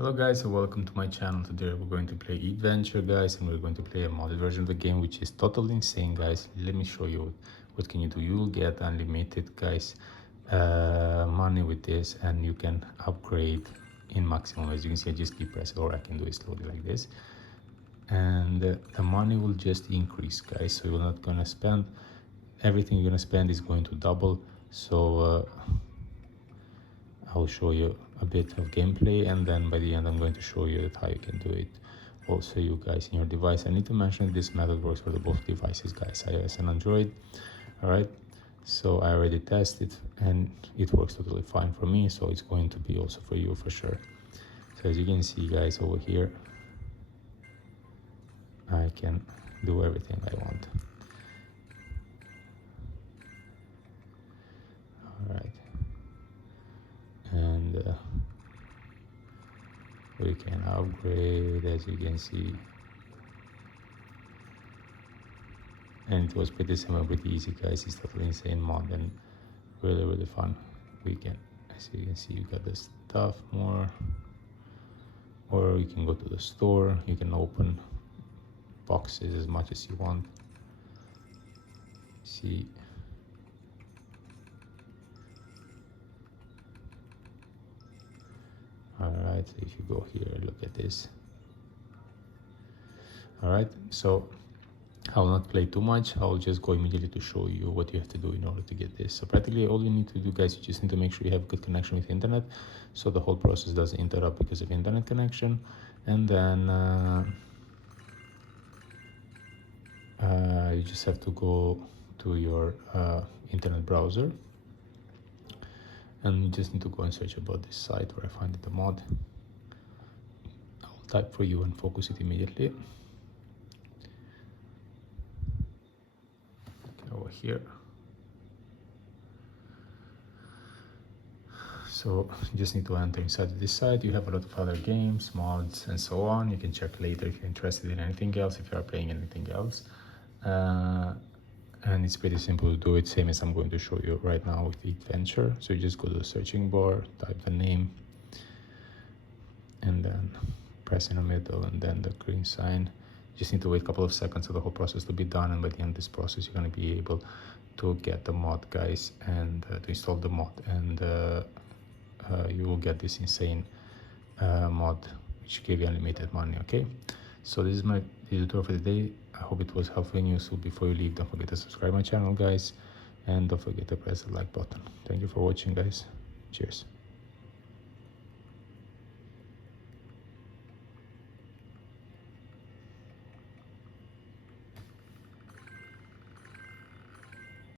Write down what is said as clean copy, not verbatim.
Hello guys and welcome to my channel. Today we're going to play Eatventure guys, and we're going to play a modded version of the game which is totally insane guys. Let me show you what can you do. You will get unlimited guys money with this, and you can upgrade in maximum. As you can see, I just keep pressing, or I can do it slowly like this, and the money will just increase guys. So you're not gonna spend everything you're gonna spend is going to double. So I'll show you a bit of gameplay, and then by the end I'm going to show you how you can do it also you guys in your device. I need to mention this method works for the both devices guys, iOS and Android. All right, so I already tested and it works totally fine for me, so it's going to be also for you for sure. So as you can see guys, over here I can do everything I want. All right, and we can upgrade, as you can see, and it was pretty simple, pretty easy guys. It's totally insane mod and really fun. We can, as you can see, you got the stuff more, or you can go to the store, you can open boxes as much as you want. See, all right, so if you go here, look at this. All right, so I will not play too much. I'll just go immediately to show you what you have to do in order to get this. So practically all you need to do guys, you just need to make sure you have good connection with internet, so the whole process doesn't interrupt because of internet connection. And then you just have to go to your internet browser, and you just need to go and search about this site where I find it, the mod. I'll type for you and focus it immediately. Over here, so you just need to enter inside this site. You have a lot of other games, mods, and so on. You can check later if you're interested in anything else, if you are playing anything else. And it's pretty simple to do it, same as I'm going to show you right now with Eatventure. So you just go to the searching bar, type the name, and then press in the middle, and then the green sign. You just need to wait a couple of seconds for the whole process to be done, and by the end of this process you're going to be able to get the mod guys, and to install the mod, and you will get this insane mod which give you unlimited money. Okay, so this is my video tour for the day. I hope it was helpful and useful. Before you leave, don't forget to subscribe my channel guys, and don't forget to press the like button. Thank you for watching guys. Cheers.